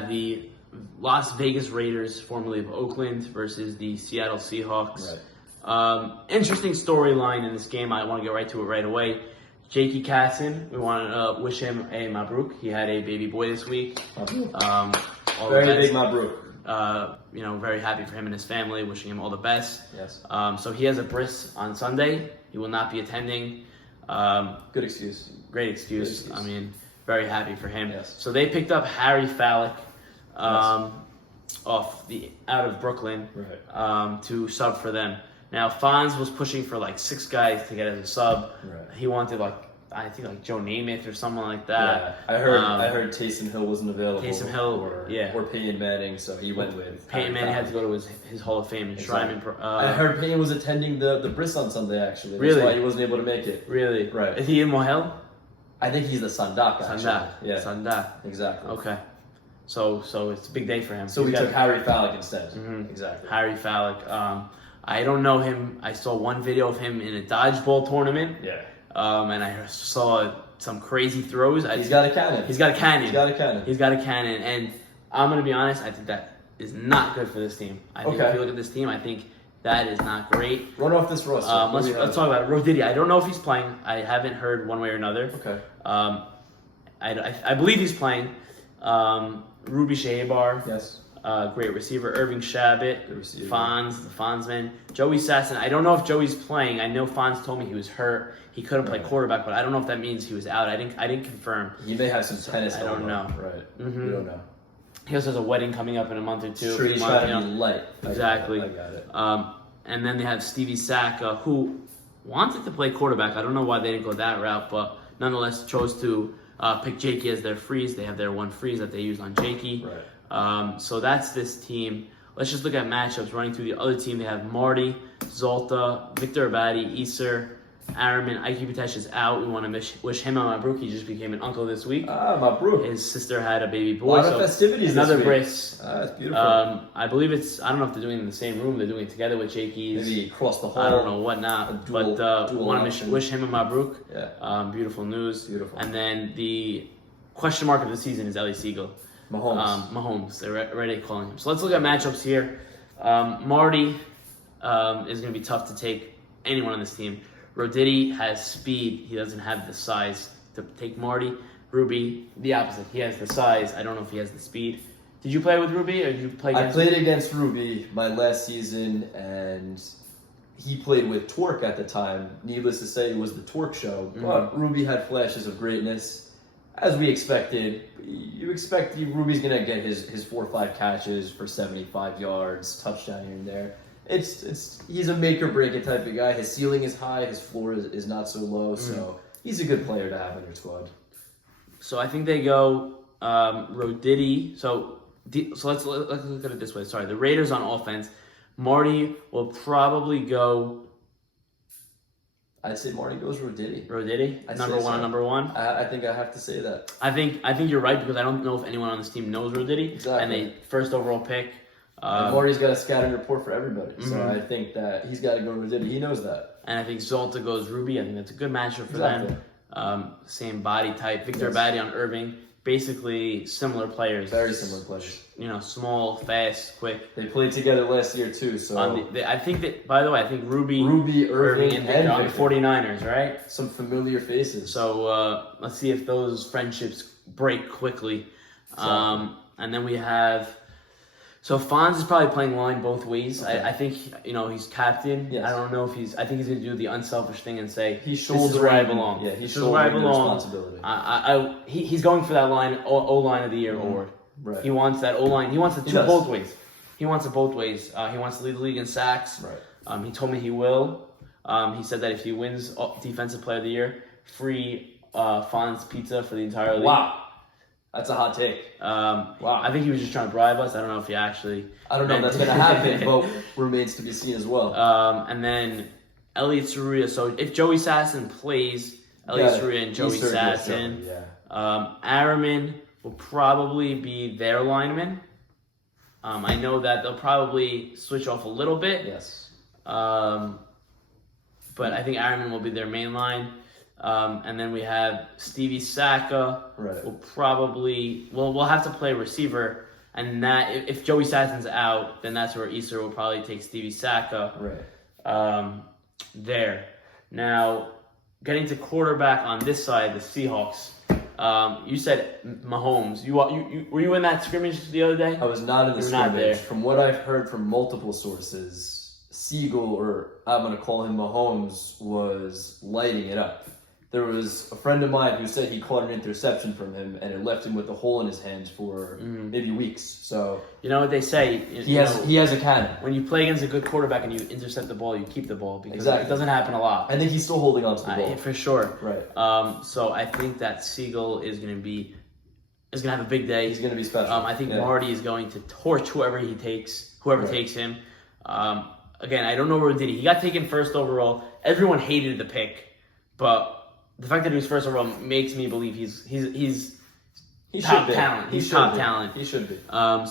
have the Las Vegas Raiders, formerly of Oakland, versus the Seattle Seahawks. Right. Interesting storyline in this game. I want to get right to it right away. Jakey Kassin, we want to wish him a mabruk. He had a baby boy this week. Very big mabruk. Very happy for him and his family. Wishing him all the best. Yes. So he has a bris on Sunday. He will not be attending. Good excuse. Great excuse. I mean, very happy for him. Yes. So they picked up Harry Fallick out of Brooklyn to sub for them. Now, Fonz was pushing for like 6 guys to get as a sub. Right. He wanted I think Joe Namath or someone like that. Yeah. I heard Taysom Hill wasn't available. Taysom Hill, or Peyton Manning, so he went with Peyton Manning. Had to go to his Hall of Fame enshrinement. I heard Peyton was attending the bris on Sunday. Actually, really? That's why he wasn't able to make it. Really? Right. Is he in Mohel? I think he's the Sandak. Sandak. Yeah. Sandak. Exactly. Okay. So it's a big day for him. So we took Harry Fallick instead. Mm-hmm. Exactly. Harry Fallick. I don't know him. I saw one video of him in a dodgeball tournament. Yeah. And I saw some crazy throws. He's got a cannon. He's got a cannon. He's got a cannon. He's got a cannon. And I'm going to be honest, I think that is not good for this team. I think if you look at this team, I think that is not great. Run off this roster. Let's talk about it. Roditi, I don't know if he's playing. I haven't heard one way or another. Okay. I believe he's playing. Ruby Shabar. Yes. Great receiver. Irving Shabbat. Fonz, the Fonzman. Joey Sasson. I don't know if Joey's playing. I know Fonz told me he was hurt. He couldn't play quarterback, but I don't know if that means he was out. I didn't confirm. He may have some tennis. I don't know. Right. Mm-hmm. We don't know. He also has a wedding coming up in a month or two. Sure, he's trying to be light. Exactly. I got it. And then they have Stevie Saka, who wanted to play quarterback. I don't know why they didn't go that route, but nonetheless chose to pick Jakey as their freeze. They have their one freeze that they use on Jakey. Right. So that's this team. Let's just look at matchups. Running through the other team, they have Marty, Zolta, Victor Abadi, Iser, Araman. Ike Patesh is out. We want to wish him on Mabruk. He just became an uncle this week. Mabruk. His sister had a baby boy. A lot of festivities another this week. bris. That's beautiful. I believe I don't know if they're doing it in the same room. They're doing it together with Jakey's. Maybe across the hall. I don't know what not. But we want to wish him a Mabruk. Yeah. Beautiful news. Beautiful. And then the question mark of the season is Ellie Siegel. Mahomes. They're already calling him. So let's look at matchups here. Marty is going to be tough to take anyone on this team. Roditi has speed. He doesn't have the size to take Marty. Ruby, the opposite. He has the size. I don't know if he has the speed. Did you play with Ruby or did you play against I played against Ruby my last season, and he played with Twerk at the time. Needless to say, it was the Twerk show. Mm-hmm. But Ruby had flashes of greatness, as we expected. You expect Ruby's going to get his 4 or 5 catches for 75 yards, touchdown here and there. He's a make or break it type of guy. His ceiling is high, his floor is not so low, so he's a good player to have in your squad. So I think they go Roditi. So let's look at it this way. Sorry, the Raiders on offense. Marty will probably go. I'd say Marty goes Roditi. Roditi, number one. I think I have to say that. I think you're right because I don't know if anyone on this team knows Roditi. Exactly. And they first overall pick. And Marty's got a scouting report for everybody, so I think that he's got to go Roditi. He knows that. And I think Zolta goes Ruby. I think that's a good matchup for them. Same body type. Victor Abadi on Irving. Basically similar players. Very similar players. Small, fast, quick. They played together last year too. So I think that. By the way, I think Ruby, Irving, and Victor on the 49ers, right? Some familiar faces. So let's see if those friendships break quickly. And then we have. So Fonz is probably playing line both ways. Okay. I think he's captain. Yes. I don't know if I think he's going to do the unselfish thing and say this is where I belong. Yeah, he's shouldering the responsibility. He's going for that line O line of the year award. Right. He wants that O line. He wants it both ways. He wants it both ways. He wants to lead the league in sacks. Right. He told me he will. He said that if he wins Defensive Player of the Year, free Fonz pizza for the entire league. Wow. That's a hot take. Wow. I think he was just trying to bribe us. I don't know if he actually... I don't know if that's going to happen, but remains to be seen as well. And then Elliot Saruya. So if Joey Sasson plays, Elliot Saruya and Joey Sasson. Araman will probably be their lineman. I know that they'll probably switch off a little bit. Yes. But I think Araman will be their main line. And then we have Stevie Saka. Right. We'll have to play receiver. And that if Joey Satson's out, then that's where Easter will probably take Stevie Sacca. Right. There. Now, getting to quarterback on this side, the Seahawks. You said Mahomes. You were you in that scrimmage the other day? I was not in the You were not there. scrimmage. From what I've heard from multiple sources, Siegel, or I'm going to call him Mahomes, was lighting it up. There was a friend of mine who said he caught an interception from him, and it left him with a hole in his hands for maybe weeks. So you know what they say. he has a cannon. When you play against a good quarterback and you intercept the ball, you keep the ball because Exactly. it doesn't happen a lot. I think he's still holding on to the ball. For sure. Right. So I think that Siegel is going to have a big day. He's going to be special. I think Marty is going to torch whoever takes him. Again, I don't know where he got taken first overall. Everyone hated the pick, but the fact that he was first overall makes me believe he's top talent. He's top talent. He should be. But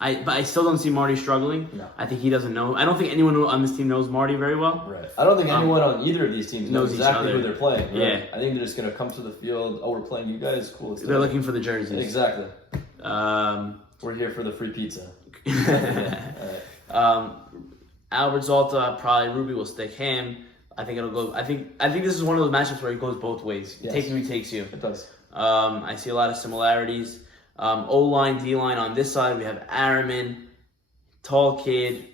I still don't see Marty struggling. No. I think he doesn't know. I don't think anyone on this team knows Marty very well. Right. I don't think anyone on either of these teams knows exactly who they're playing. Right? Yeah. I think they're just going to come to the field. Oh, we're playing you guys. Cool. They're looking for the jerseys. Exactly. We're here for the free pizza. Albert Zalta, probably Ruby will stick him. I think it'll go. I think this is one of those matchups where it goes both ways. Yes. Take who takes you. It does. I see a lot of similarities. O-line, D-line on this side, we have Araman, tall kid.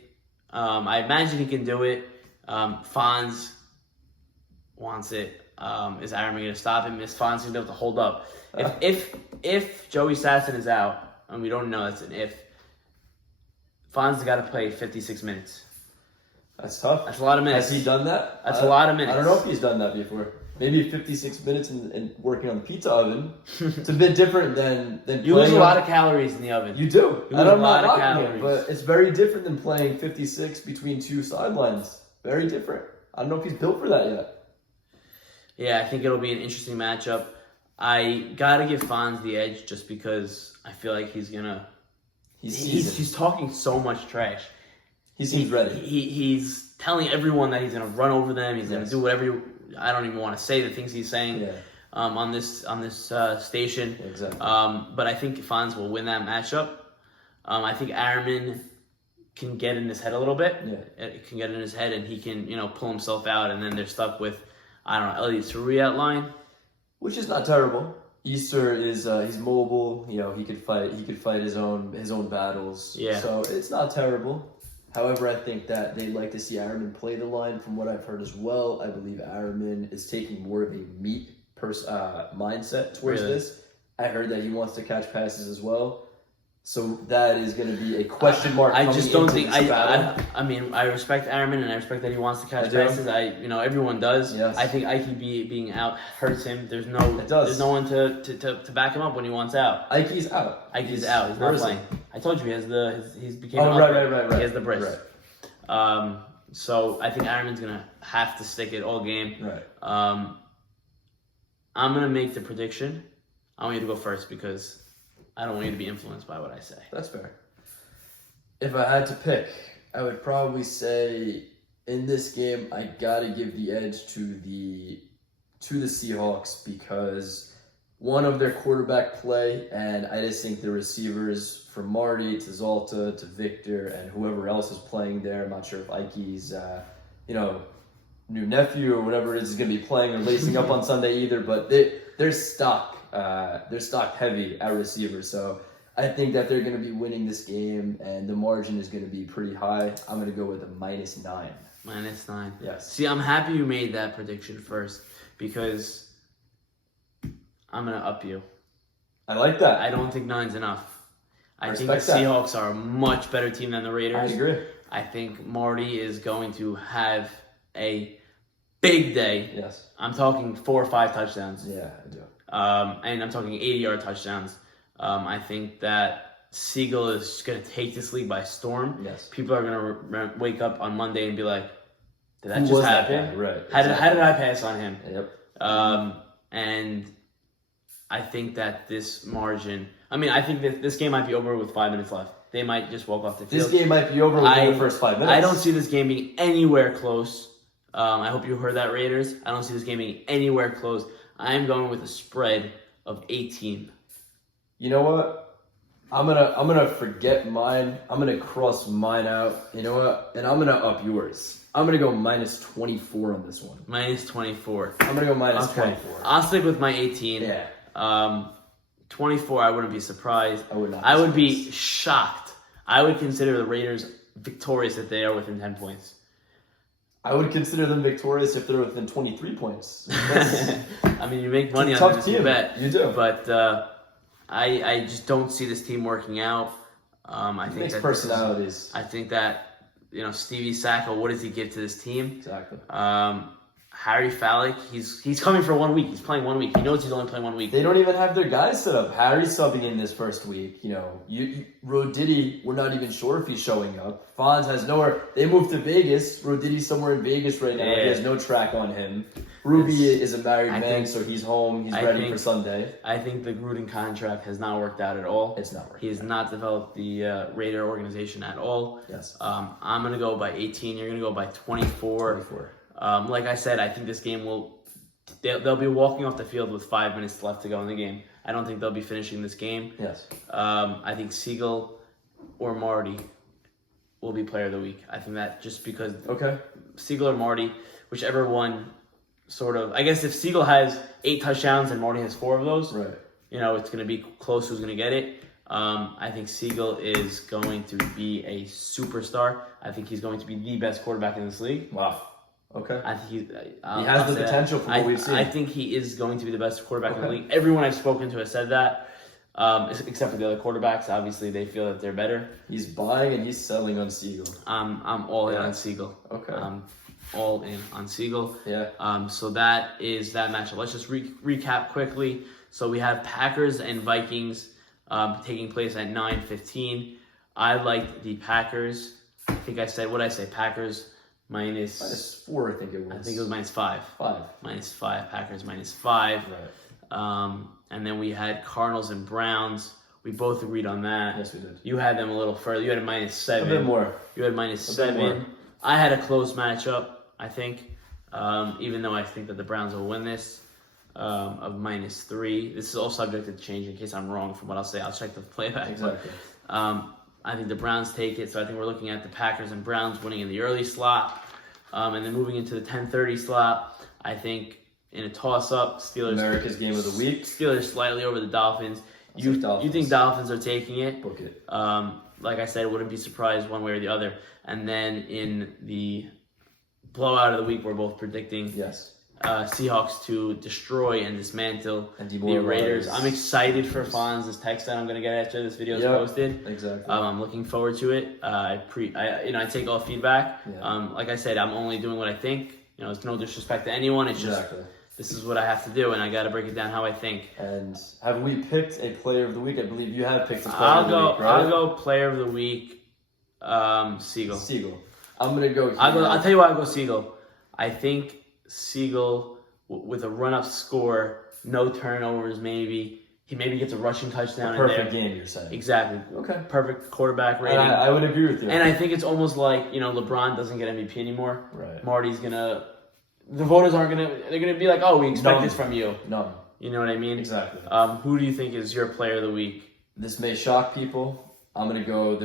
I imagine he can do it. Fonz wants it. Is Araman going to stop him? Is Fonz going to be able to hold up? If Joey Sasson is out, and we don't know that's an if, Fonz got to play 56 minutes. That's tough. That's a lot of minutes. Has he done that? That's a lot of minutes. I don't know if he's done that before. Maybe 56 minutes and working on the pizza oven. It's a bit different than you lose a lot of calories in the oven. You do. You lose a lot of calories. But it's very different than playing 56 between two sidelines. Very different. I don't know if he's built for that yet. Yeah, I think it'll be an interesting matchup. I gotta give Fonz the edge just because I feel like he's talking so much trash. He seems ready. He's telling everyone that he's gonna run over them. He's gonna do whatever. I don't even want to say the things he's saying on this station. Exactly. But I think Fonz will win that matchup. I think Araman can get in his head a little bit. Yeah. It can get in his head, and he can pull himself out, and then they're stuck with Elliot Sarui at line, which is not terrible. Easter is he's mobile. He could fight. He could fight his own battles. Yeah. So it's not terrible. However, I think that they'd like to see Araman play the line. From what I've heard as well, I believe Araman is taking more of a meat mindset towards this. I heard that he wants to catch passes as well. So that is going to be a question mark. I just don't think. I mean, I respect Araman and I respect that he wants to catch passes. Everyone does. Yes. I think Ike being out hurts him. There's no one to back him up when he wants out. Ike's out. He's out. He's not playing. I told you he's became. Right. He has the wrist. Right. So I think Araman's gonna have to stick it all game. Right. I'm gonna make the prediction. I want you to go first because I don't want you to be influenced by what I say. That's fair. If I had to pick, I would probably say in this game I gotta give the edge to the Seahawks because one of their quarterback play, and I just think the receivers from Marty to Zalta to Victor and whoever else is playing there. I'm not sure if Ike's new nephew or whatever it is going to be playing or lacing up on Sunday either, but they're stock heavy at receiver. So I think that they're going to be winning this game, and the margin is going to be pretty high. I'm going to go with a -9. -9. Yes. See, I'm happy you made that prediction first because I'm going to up you. I like that. I don't think 9's enough. I think the respect that. Seahawks are a much better team than the Raiders. I agree. I think Marty is going to have a big day. Yes. I'm talking 4 or 5 touchdowns. Yeah, I do. And I'm talking 80-yard touchdowns. I think that Siegel is going to take this league by storm. Yes. People are going to wake up on Monday and be like, did that Who just was that happen? guy? Right. How did I pass on him? Yep. And I think that this margin, I think that this game might be over with 5 minutes left. They might just walk off the field. This game might be over within the first 5 minutes. I don't see this game being anywhere close. I hope you heard that, Raiders. I don't see this game being anywhere close. I am going with a spread of 18. You know what? I'm gonna forget mine. I'm gonna cross mine out. You know what? And I'm gonna up yours. I'm gonna go minus 24 on this one. Minus 24. I'm gonna go minus Okay. 24. I'll stick with my 18. Yeah. 24, I wouldn't be surprised. I would not. I would be shocked. I would consider the Raiders victorious if they are within 10 points. I would consider them victorious if they're within 23 points. I mean, you make money It's on a this, tough you team. bet. You do. But I just don't see this team working out. I think Mixed that personalities. I think that Stevie Sacco, what does he give to this team? Exactly. Harry Fallick, he's coming for 1 week. He's playing 1 week. He knows he's only playing 1 week. They don't even have their guys set up. Harry's subbing in this first week. Roditi, we're not even sure if he's showing up. Fonz has nowhere. They moved to Vegas. Roditi's somewhere in Vegas right now. Yeah. He has no track on him. Ruby is a married man, so he's home. He's ready for Sunday. I think the Gruden contract has not worked out at all. It's not working. He has not developed the Raider organization at all. Yes. I'm going to go by 18. You're going to go by 24. 24. Like I said, I think this game they'll be walking off the field with 5 minutes left to go in the game. I don't think they'll be finishing this game. Yes. I think Siegel or Marty will be player of the week. I think that just because Siegel or Marty, whichever one sort of, I guess if Siegel has 8 touchdowns and Marty has 4 of those, right. It's going to be close who's going to get it. I think Siegel is going to be a superstar. I think he's going to be the best quarterback in this league. Wow. Okay. I think he has the potential from what we've seen. I think he is going to be the best quarterback in the league. Everyone I've spoken to has said that, except for the other quarterbacks. Obviously, they feel that they're better. He's buying and he's selling on Siegel. I'm all in on Siegel. Okay. I'm all in on Siegel. Yeah. So that is that matchup. Let's just recap quickly. So we have Packers and Vikings taking place at 9:15. I liked the Packers. I think I said, what did I say? Packers minus 4, I think it was. I think it was minus 5. 5. Minus 5. Packers minus 5. Right. And then we had Cardinals and Browns. We both agreed on that. Yes, we did. You had them a little further. You had a minus 7. A bit more. You had minus A bit 7. more. I had a close matchup, I think. Even though I think that the Browns will win this. Of minus 3. This is all subject to change in case I'm wrong from what I'll say. I'll check the playback. Exactly. But, I think the Browns take it, so I think we're looking at the Packers and Browns winning in the early slot, and then moving into the 10:30 slot. I think in a toss-up, Steelers. America's game of the week. Steelers slightly over the Dolphins. You think Dolphins are taking it? Book it. Like I said, wouldn't be surprised one way or the other. And then in the blowout of the week, we're both predicting Seahawks to destroy and dismantle the Raiders. I'm excited for Fonz's text that I'm going to get after this video is posted. Exactly. I'm looking forward to it. I take all feedback. Yeah. Like I said, I'm only doing what I think. It's no disrespect to anyone. It's just this is what I have to do, and I got to break it down how I think. And have we picked a player of the week? I believe you have picked a player of the week, right? I'll go player of the week. Siegel. Siegel. I'm gonna go. I'll tell you why I'll go Siegel. I think Siegel with a run-up score, no turnovers, maybe he gets a rushing touchdown. Perfect game, you're saying. Exactly. Okay. Perfect quarterback rating. And I would agree with you. And I think it's almost like LeBron doesn't get MVP anymore. Right. Marty's the voters aren't they're gonna be like, oh, we expect this from you. None. You know what I mean? Exactly. Who do you think is your player of the week? This may shock people. I'm gonna go.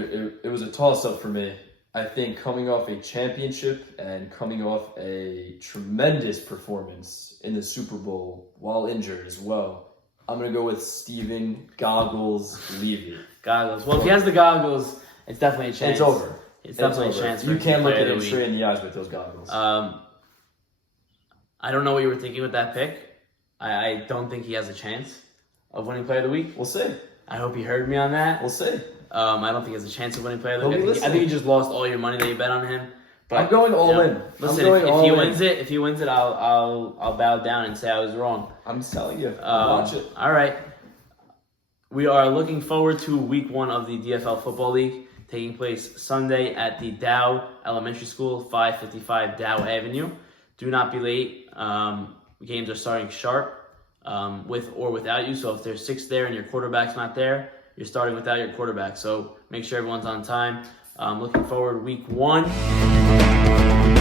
It was a toss-up for me. I think coming off a championship and coming off a tremendous performance in the Super Bowl while injured as well, I'm going to go with Steven Goggles Levy. Goggles. Well, if he has the goggles, it's definitely a chance. It's over. It's definitely a chance. You can't look at him straight in the eyes with those goggles. I don't know what you were thinking with that pick. I don't think he has a chance of winning player of the week. We'll see. I hope he heard me on that. We'll see. I don't think he has a chance of winning player of the week. I think you just lost all your money that you bet on him. But, I'm going all in. Listen, if he wins it, I'll bow down and say I was wrong. I'm telling you. Watch it. All right. We are looking forward to week 1 of the DFL Football League taking place Sunday at the Dow Elementary School, 555 Dow Avenue. Do not be late. Games are starting sharp, with or without you. So if there's 6 there and your quarterback's not there, you're starting without your quarterback. So make sure everyone's on time. Looking forward to week 1.